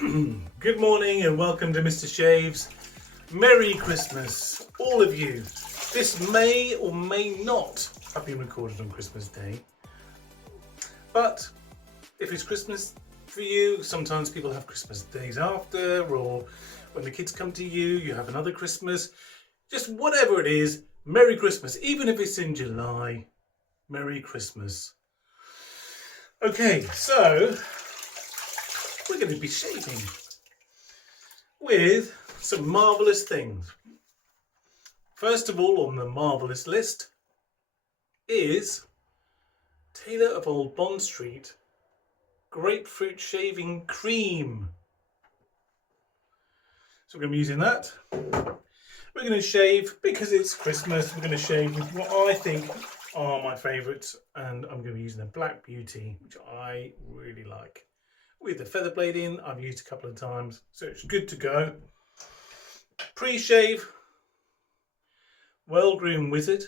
Good morning and welcome to Mr. Shaves. Merry Christmas, all of you. This may or may not have been recorded on Christmas Day, but if it's Christmas for you, sometimes people have Christmas days after, or when the kids come to you, you have another Christmas. Just whatever it is, Merry Christmas. Even if it's in July, Merry Christmas. Okay, so we're going to be shaving with some marvellous things. First of all on the marvellous list is Taylor of Old Bond Street grapefruit shaving cream. So we're going to be using that. We're going to shave, because it's Christmas, we're going to shave with what I think are my favourites, and I'm going to be using a Black Beauty, which I really like. With the feather blade in, I've used a couple of times, so it's good to go. Pre-shave, well-groomed wizard,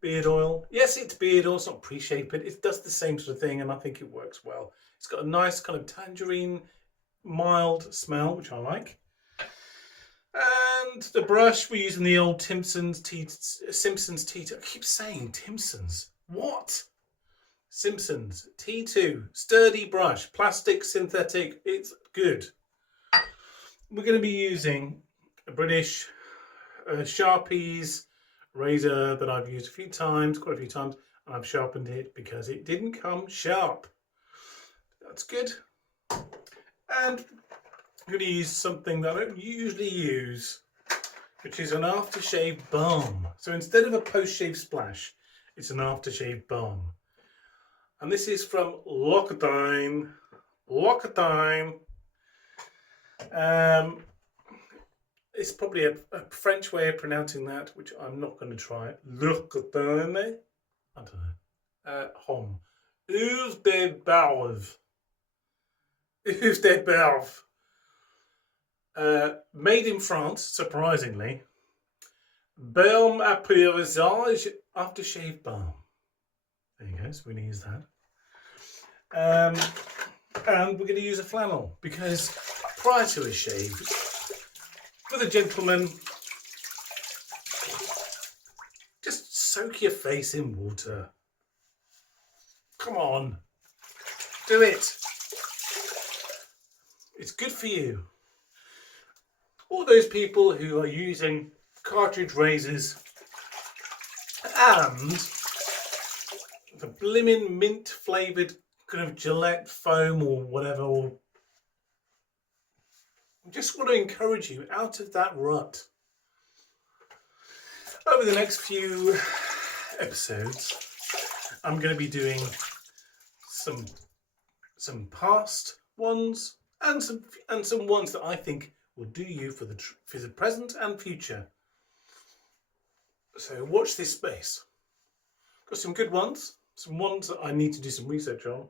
beard oil. Yes, it's beard oil, it's not pre-shave, but it does the same sort of thing, and I think it works well. It's got a nice kind of tangerine, mild smell, which I like. And the brush, we're using the old Simpsons T2. I keep saying Simpsons. What? Simpsons T2, sturdy brush, plastic, synthetic, it's good. We're going to be using a British Sharpy's razor that I've used quite a few times, and I've sharpened it because it didn't come sharp. That's good. And I'm going to use something that I don't usually use, which is an aftershave balm. So instead of a post-shave splash, it's an aftershave balm. And this is from L'Occitane. It's probably a French way of pronouncing that, which I'm not going to try. L'Occitane. I don't know. Homme. Oeuvre de Balve. Oeuvre de Balve. Made in France, surprisingly. Balm après visage aftershave balm. There you go, so we're going to use that. And we're going to use a flannel, because prior to a shave, for the gentleman, just soak your face in water. Come on, do it. It's good for you. All those people who are using cartridge razors and the blimmin' mint flavoured kind of Gillette foam or whatever, or I just want to encourage you out of that rut. Over the next few episodes, I'm going to be doing some past ones and some ones that I think will do you for the present and future. So watch this space. Got some good ones. Some ones that I need to do some research on.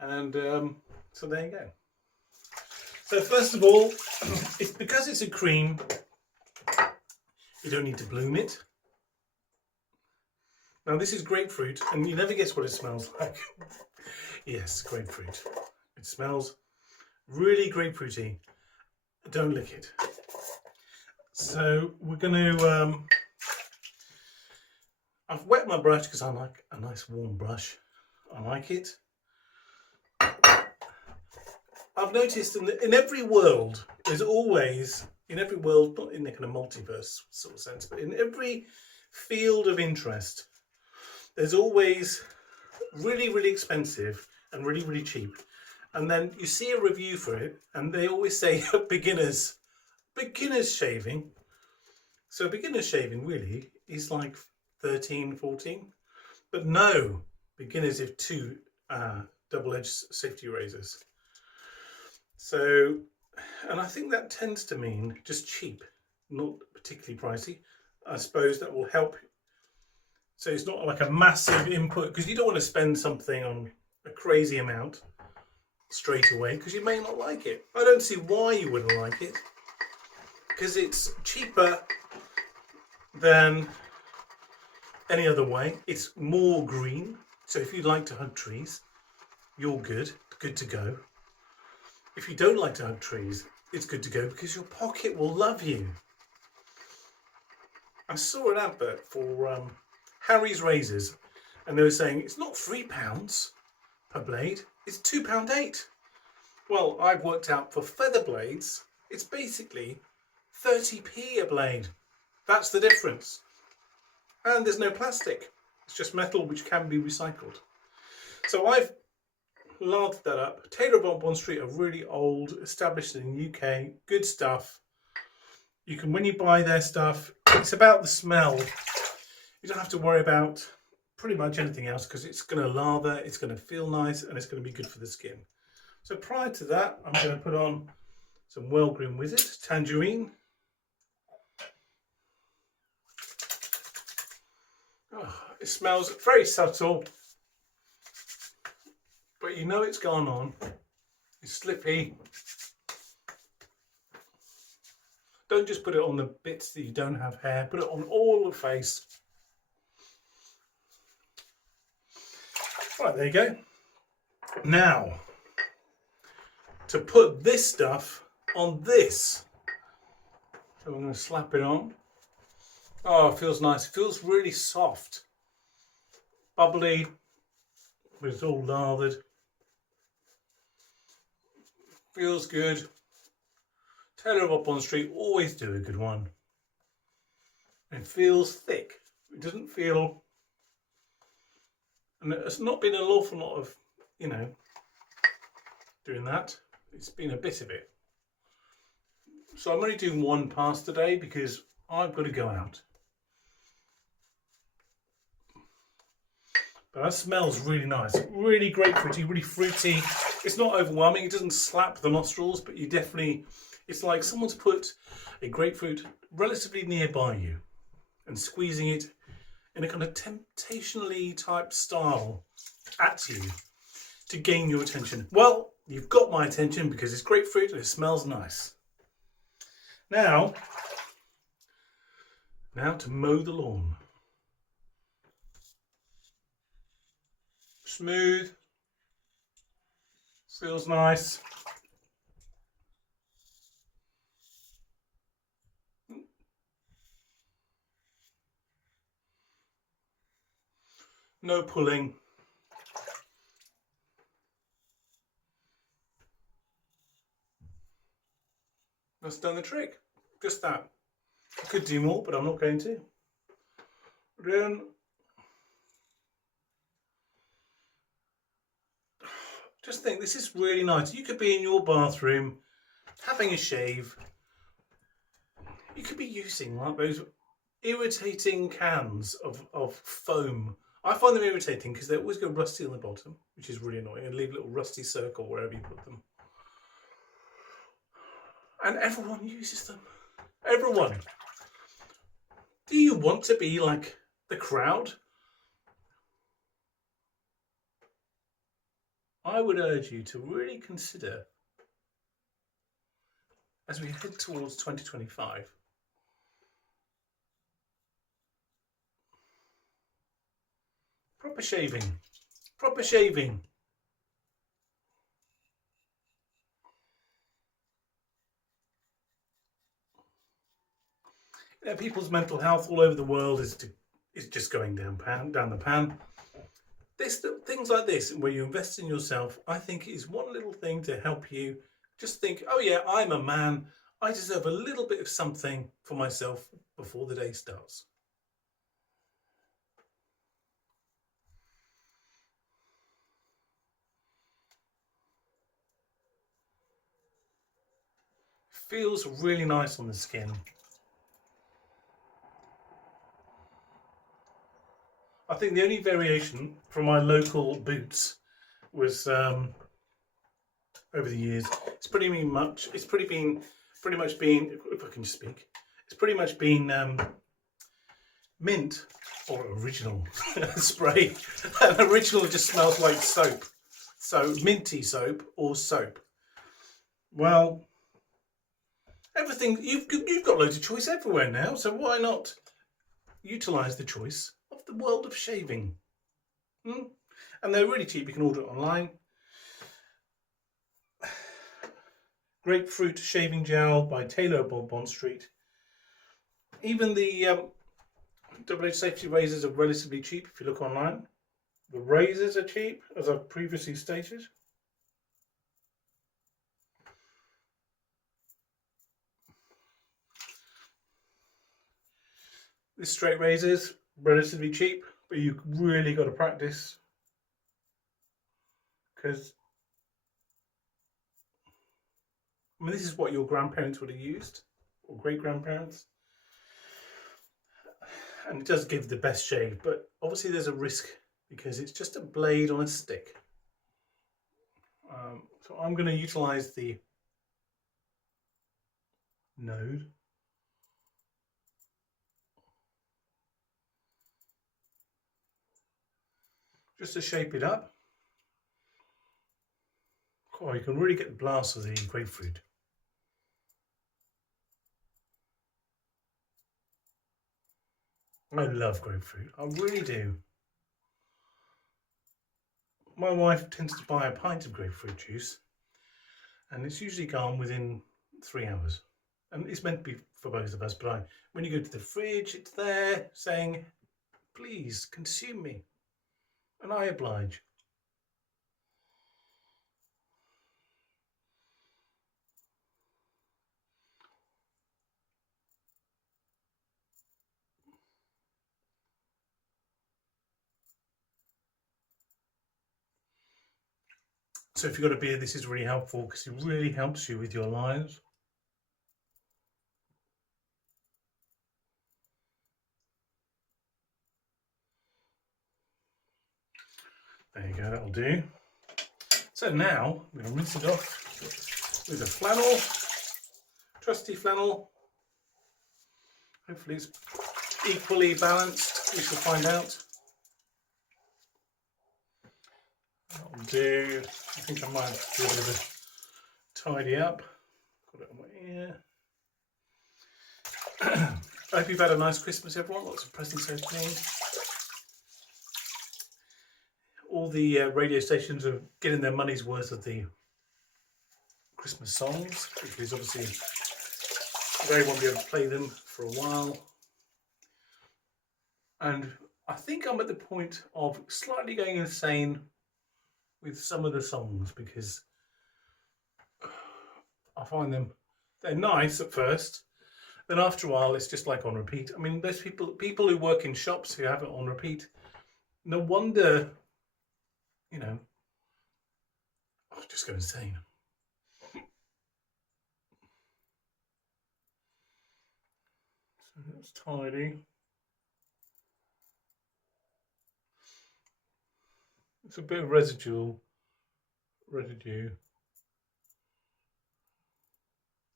And so there you go. So first of all, it's because it's a cream, you don't need to bloom it. Now this is grapefruit, and you never guess what it smells like. Yes, grapefruit. It smells really grapefruity. Don't lick it. So we're going to... I've wet my brush because I like a nice warm brush. I like it. I've noticed in every world, there's always, in every world, not in the kind of multiverse sort of sense, but in every field of interest, there's always really, really expensive and really, really cheap. And then you see a review for it, and they always say beginners shaving. So beginner's shaving really is like 13, 14, but no, beginners have two double-edged safety razors. So, and I think that tends to mean just cheap, not particularly pricey. I suppose that will help. So it's not like a massive input, because you don't want to spend something on a crazy amount straight away, because you may not like it. I don't see why you wouldn't like it, because it's cheaper than any other way. It's more green, so if you'd like to hug trees, you're good to go. if you don't like to hug trees, it's good to go because your pocket will love you. I saw an advert for Harry's razors, and they were saying it's not £3 per blade, it's £2.8. Well, I've worked out for feather blades, it's basically 30p a blade. That's the difference. And there's no plastic. It's just metal which can be recycled. So I've lathered that up. Taylor & Bond Street are really old, established in the UK, good stuff. You can, when you buy their stuff, it's about the smell. You don't have to worry about pretty much anything else because it's going to lather, it's going to feel nice, and it's going to be good for the skin. So prior to that, I'm going to put on some well-groomed Wizard Tangerine. Oh, it smells very subtle, but you know it's gone on. It's slippy. Don't just put it on the bits that you don't have hair, put it on all the face. Right, there you go. Now, to put this stuff on this. So I'm going to slap it on. Oh, it feels nice. It feels really soft. Bubbly, but it's all lathered. Feels good. Taylor Up on Street always do a good one. It feels thick. It doesn't feel, and it's not been an awful lot of, you know, doing that. It's been a bit of it. So I'm only doing one pass today because I've got to go out. But that smells really nice. Really grapefruity, really fruity. It's not overwhelming. It doesn't slap the nostrils, but you definitely, it's like someone's put a grapefruit relatively nearby you and squeezing it in a kind of temptationally type style at you to gain your attention. Well, you've got my attention because it's grapefruit and it smells nice. Now to mow the lawn. Smooth, feels nice. No pulling. That's done the trick. Just that. I could do more, but I'm not going to. Then just think, this is really nice. You could be in your bathroom having a shave. You could be using like those irritating cans of foam. I find them irritating because they always go rusty on the bottom, which is really annoying, and leave a little rusty circle wherever you put them. And everyone uses them. Everyone. Do you want to be like the crowd? I would urge you to really consider, as we head towards 2025, proper shaving. Proper shaving. You know, people's mental health all over the world is just going down the pan. Things like this, where you invest in yourself, I think is one little thing to help you just think, oh yeah, I'm a man. I deserve a little bit of something for myself before the day starts. Feels really nice on the skin. I think the only variation from my local Boots was over the years. It's pretty much been, if I can just speak, it's pretty much been mint or original spray. And original just smells like soap. So minty soap or soap. Well, everything, you've got loads of choice everywhere now, so why not utilise the choice of the world of shaving? And they're really cheap. You can order it online. grapefruit shaving gel by Taylor Bond Street. Even the double edged safety razors are relatively cheap if you look online. The razors are cheap, as I've previously stated. This straight razor's relatively cheap, but you really got to practice, because I mean, this is what your grandparents would have used, or great grandparents, and it does give the best shave, but obviously there's a risk because it's just a blade on a stick. So I'm going to utilize the node. Just to shape it up. Oh, you can really get the blast of the grapefruit. I love grapefruit, I really do. My wife tends to buy a pint of grapefruit juice, and it's usually gone within 3 hours. And it's meant to be for both of us, but when you go to the fridge, it's there saying, please consume me, and I oblige. So if you've got a beard, this is really helpful because it really helps you with your lines. There you go, that'll do. So now I'm going to rinse it off with a flannel, trusty flannel. Hopefully it's equally balanced, we shall find out. That'll do. I think I might have to do a bit of a tidy up. Got it on my ear. I hope you've had a nice Christmas, everyone. Lots of presents opening. All the radio stations are getting their money's worth of the Christmas songs, because obviously they won't be able to play them for a while. And I think I'm at the point of slightly going insane with some of the songs, because I find they're nice at first, then after a while it's just like on repeat. I mean, there's people who work in shops who have it on repeat. No wonder, you know, I just go insane. So that's tidy. It's a bit of residue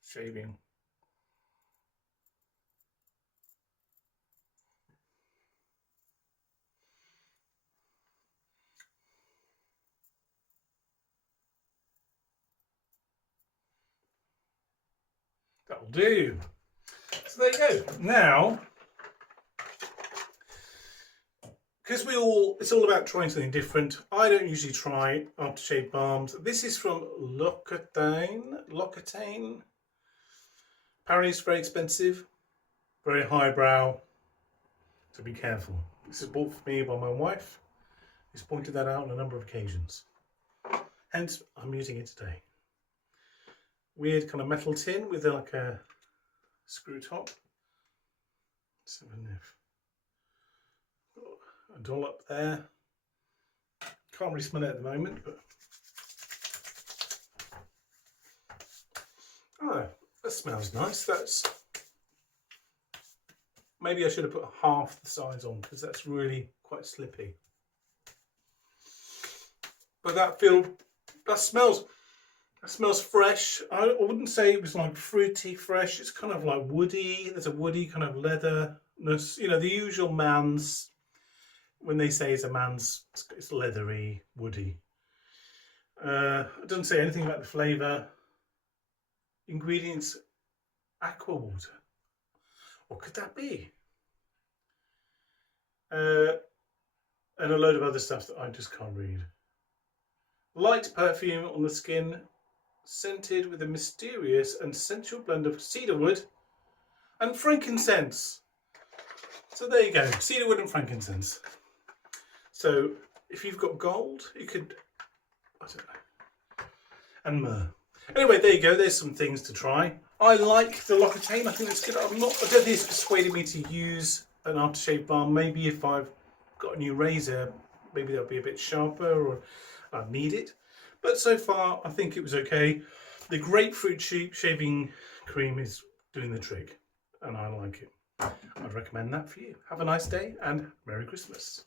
shaving. That'll do. So there you go. Now, because it's all about trying something different. I don't usually try aftershave balms. This is from L'Occitane. Apparently it's very expensive, very highbrow, so be careful. This is bought for me by my wife, who's pointed that out on a number of occasions. Hence, I'm using it today. Weird kind of metal tin with like a screw top. Let's have a sniff. A dollop there. Can't really smell it at the moment, but oh, that smells nice. That's maybe I should have put half the size on, because that's really quite slippy. But that smells fresh. I wouldn't say it was like fruity fresh. It's kind of like woody. There's a woody kind of leatherness. You know, the usual man's. When they say it's a man's, it's leathery, woody. It doesn't say anything about the flavour. Ingredients, aqua water. What could that be? And a load of other stuff that I just can't read. Light perfume on the skin. scented with a mysterious and sensual blend of cedarwood and frankincense. So there you go, cedarwood and frankincense. So if you've got gold, you could, I don't know, and myrrh. Anyway, there you go, there's some things to try. I like the L'Occitane, I think it's good. I don't think it's persuaded me to use an aftershave balm. Maybe if I've got a new razor, maybe they'll be a bit sharper or I need it. But so far, I think it was okay. The grapefruit shaving cream is doing the trick and I like it. I'd recommend that for you. Have a nice day and Merry Christmas.